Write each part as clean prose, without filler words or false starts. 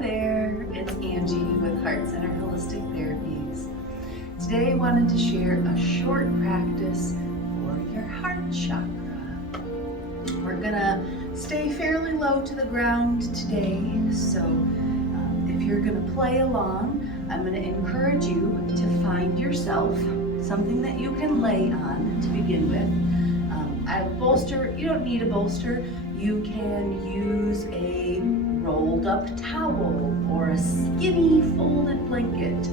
there, it's Angie with Heart Center Holistic Therapies. Today I wanted to share a short practice for your heart chakra. We're gonna stay fairly low to the ground today, so if you're gonna play along, I'm gonna encourage you to find yourself something that you can lay on to begin with. I have a bolster. You don't need a bolster. You can use a rolled up towel or a skinny folded blanket.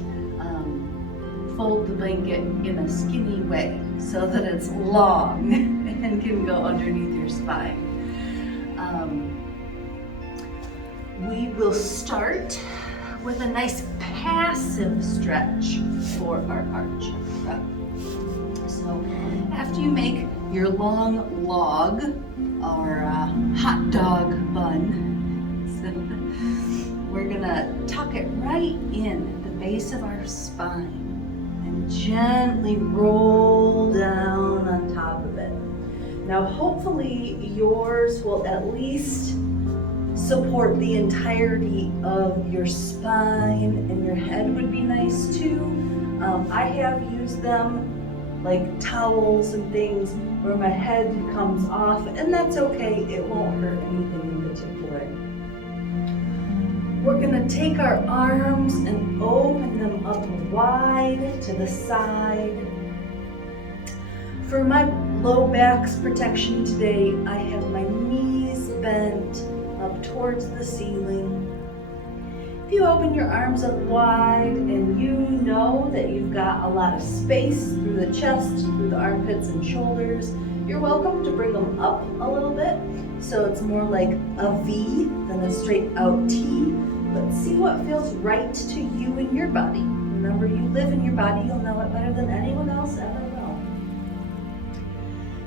Fold the blanket in a skinny way so that it's long and can go underneath your spine. We will start with a nice passive stretch for our heart chakra. So after you make your long log or hot dog bun, we're gonna tuck it right in the base of our spine and gently roll down on top of it. Now hopefully yours will at least support the entirety of your spine, and your head would be nice too. I have used them like towels and things where my head comes off, and that's okay, it won't hurt anything in particular. We're gonna take our arms and open them up wide to the side. For my low back's protection today, I have my knees bent up towards the ceiling. If you open your arms up wide and you know that you've got a lot of space through the chest, through the armpits and shoulders, you're welcome to bring them up a little bit so it's more like a V than a straight out T. But see what feels right to you and your body. Remember, you live in your body, you'll know it better than anyone else ever will.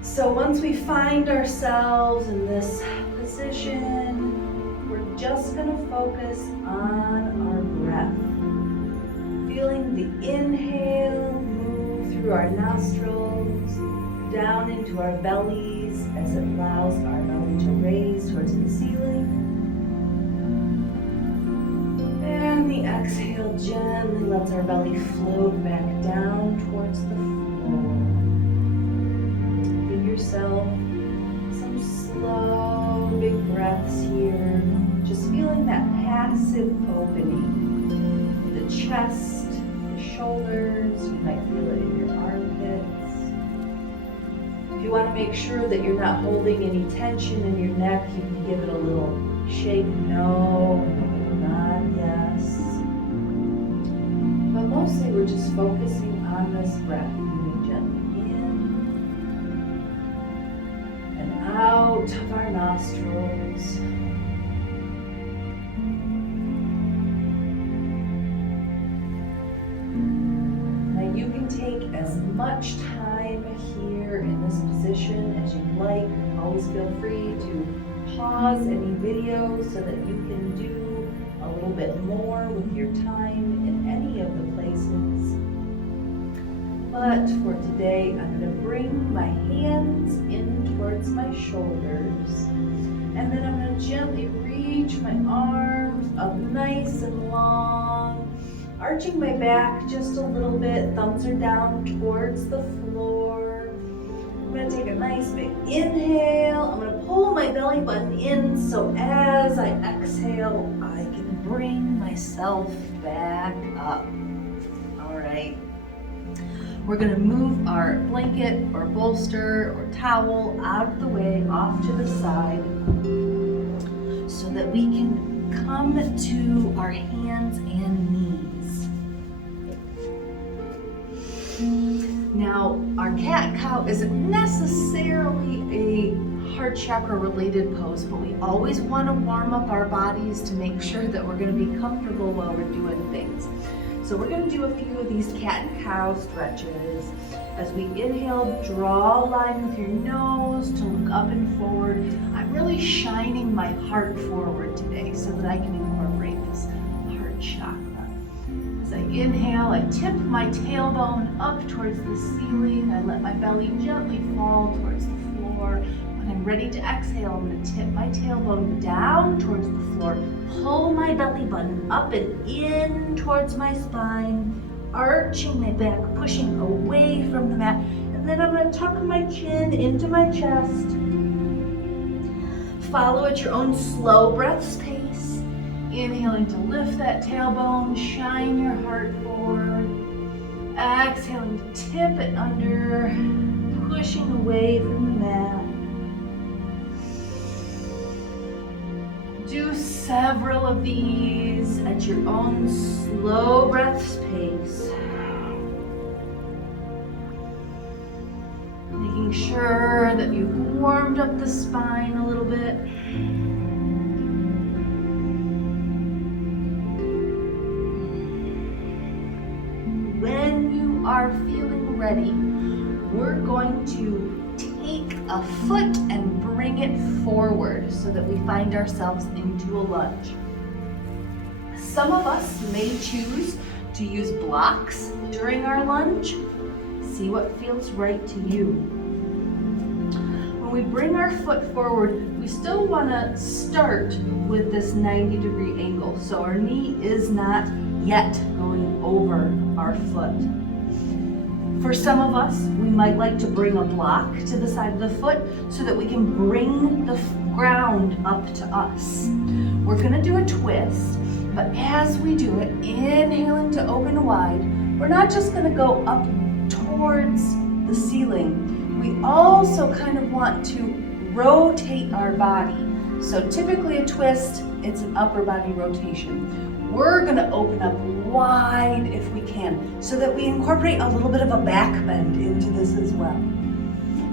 So once we find ourselves in this position, we're just gonna focus on our breath. Feeling the inhale move through our nostrils, down into our bellies as it allows our belly to raise towards the ceiling. And the exhale gently lets our belly float back down towards the floor. Give yourself some slow, big breaths here. Just feeling that passive opening. The chest, the shoulders, you might feel it in your armpits. If you want to make sure that you're not holding any tension in your neck, you can give it a little shake, no, nod, yes. But mostly we're just focusing on this breath, moving gently in and out of our nostrils. Now you can take as much time here in this position as you'd like. Always feel free to pause any video so that you can do a little bit more with your time in any of the places. But for today, I'm going to bring my hands in towards my shoulders, and then I'm going to gently reach my arms up nice and long, arching my back just a little bit. Thumbs are down towards the floor. I'm going to take a nice big inhale. I'm going to pull my belly button in so as I exhale, I can bring myself back up. All right. We're going to move our blanket or bolster or towel out of the way, off to the side, so that we can come to our hands and knees. Now, our cat-cow isn't necessarily a heart chakra related pose, but we always want to warm up our bodies to make sure that we're going to be comfortable while we're doing things. So we're going to do a few of these cat and cow stretches. As we inhale, draw a line with your nose to look up and forward. I'm really shining my heart forward today so that I can incorporate this heart chakra. As I inhale, I tip my tailbone up towards the ceiling. I let my belly gently fall towards the floor. When I'm ready to exhale, I'm going to tip my tailbone down towards the floor, pull my belly button up and in towards my spine, arching my back, pushing away from the mat, and then I'm going to tuck my chin into my chest. Follow at your own slow breath's pace, inhaling to lift that tailbone, shine your heart forward, exhaling to tip it under, pushing away from the mat. Do several of these at your own slow breath's pace. Making sure that you've warmed up the spine a little bit. When you are feeling ready, we're going to take a foot and bring it forward so that we find ourselves into a lunge. Some of us may choose to use blocks during our lunge. See what feels right to you. When we bring our foot forward, we still want to start with this 90-degree angle. So our knee is not yet going over our foot. For some of us, we might like to bring a block to the side of the foot so that we can bring the ground up to us. We're going to do a twist, but as we do it, inhaling to open wide, we're not just going to go up towards the ceiling. We also kind of want to rotate our body. So typically a twist, it's an upper body rotation. We're going to open up wide if we can, so that we incorporate a little bit of a back bend into this as well.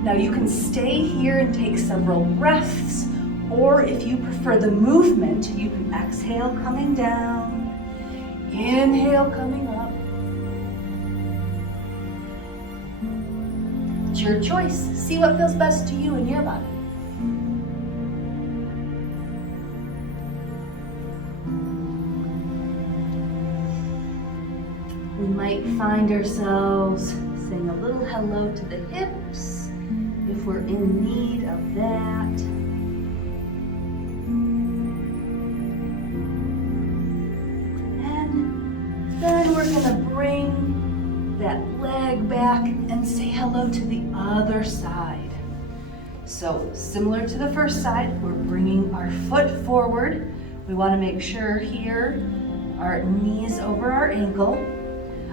Now you can stay here and take several breaths, or if you prefer the movement, you can exhale coming down, inhale coming up. It's your choice. See what feels best to you and your body. We might find ourselves saying a little hello to the hips if we're in need of that. And then we're going to bring that leg back and say hello to the other side. So similar to the first side, we're bringing our foot forward. We want to make sure here our knees over our ankle.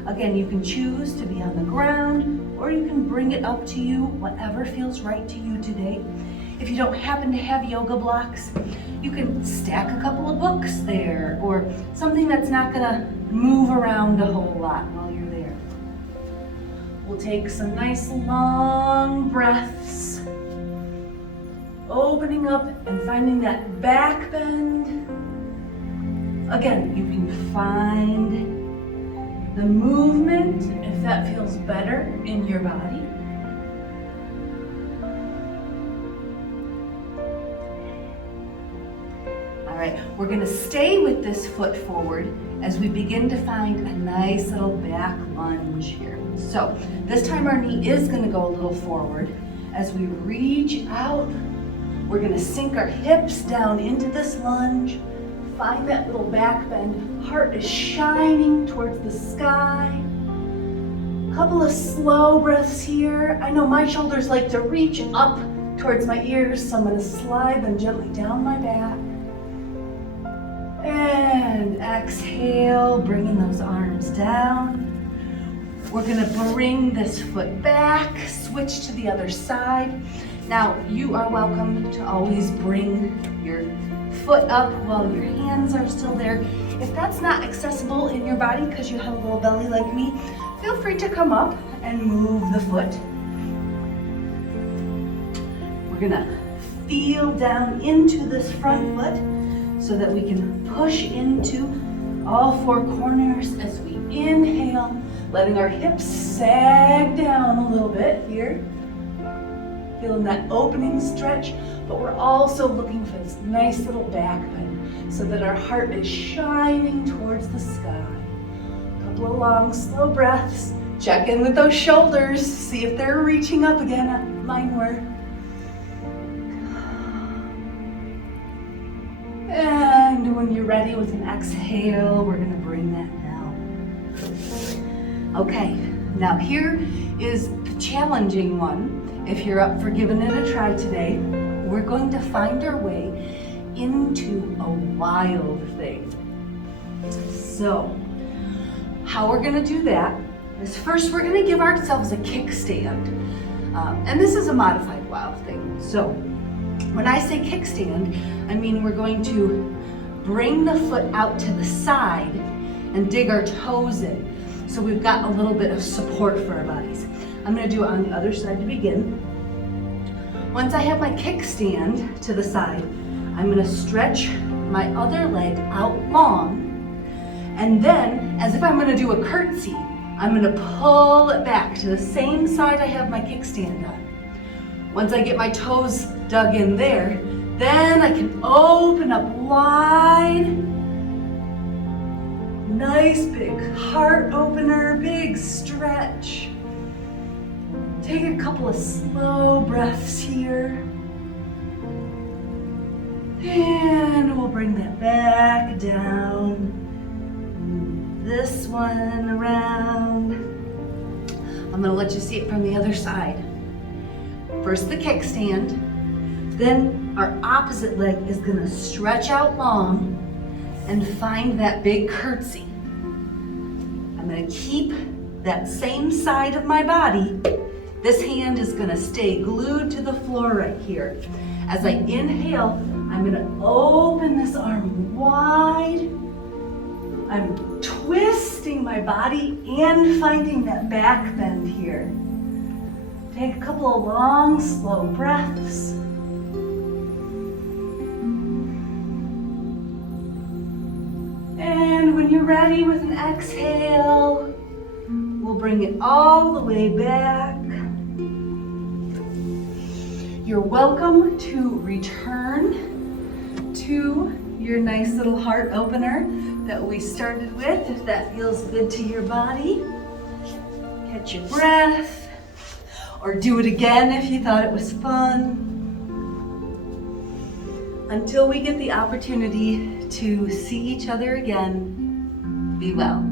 Again, you can choose to be on the ground, or you can bring it up to you, whatever feels right to you today. If you don't happen to have yoga blocks, you can stack a couple of books there, or something that's not gonna move around a whole lot while you're there. We'll take some nice long breaths, opening up and finding that back bend. Again, you can find the movement if that feels better in your body. All right, we're going to stay with this foot forward as we begin to find a nice little back lunge here. So this time our knee is going to go a little forward. As we reach out, we're going to sink our hips down into this lunge. Find that little back bend. Heart is shining towards the sky. Couple of slow breaths here. I know my shoulders like to reach up towards my ears, so I'm going to slide them gently down my back. And exhale, bringing those arms down. We're going to bring this foot back, switch to the other side. Now, you are welcome to always bring your foot up while your hands are still there. If that's not accessible in your body because you have a little belly like me, feel free to come up and move the foot. We're gonna feel down into this front foot so that we can push into all four corners as we inhale, letting our hips sag down a little bit here. Feeling that opening stretch, but we're also looking for this nice little back bend so that our heart is shining towards the sky. A couple of long, slow breaths. Check in with those shoulders. See if they're reaching up again. Mine were. When you're ready with an exhale, we're gonna bring that down. Okay, now here is the challenging one. If you're up for giving it a try today, we're going to find our way into a wild thing. So, how we're gonna do that is first we're gonna give ourselves a kickstand. And this is a modified wild thing. So, when I say kickstand, I mean we're going to bring the foot out to the side and dig our toes in. So we've got a little bit of support for our bodies. I'm gonna do it on the other side to begin. Once I have my kickstand to the side, I'm gonna stretch my other leg out long, and then, as if I'm gonna do a curtsy, I'm gonna pull it back to the same side I have my kickstand on. Once I get my toes dug in there, then I can open up wide. Nice big heart opener, big stretch. Take a couple of slow breaths here. And we'll bring that back down. Move this one around. I'm gonna let you see it from the other side. First the kickstand, then our opposite leg is gonna stretch out long and find that big curtsy. I'm gonna keep that same side of my body. This hand is gonna stay glued to the floor right here. As I inhale, I'm gonna open this arm wide. I'm twisting my body and finding that back bend here. Take a couple of long, slow breaths. And when you're ready with an exhale, we'll bring it all the way back. You're welcome to return to your nice little heart opener that we started with, if that feels good to your body. Catch your breath, or do it again if you thought it was fun. Until we get the opportunity to see each other again, be well.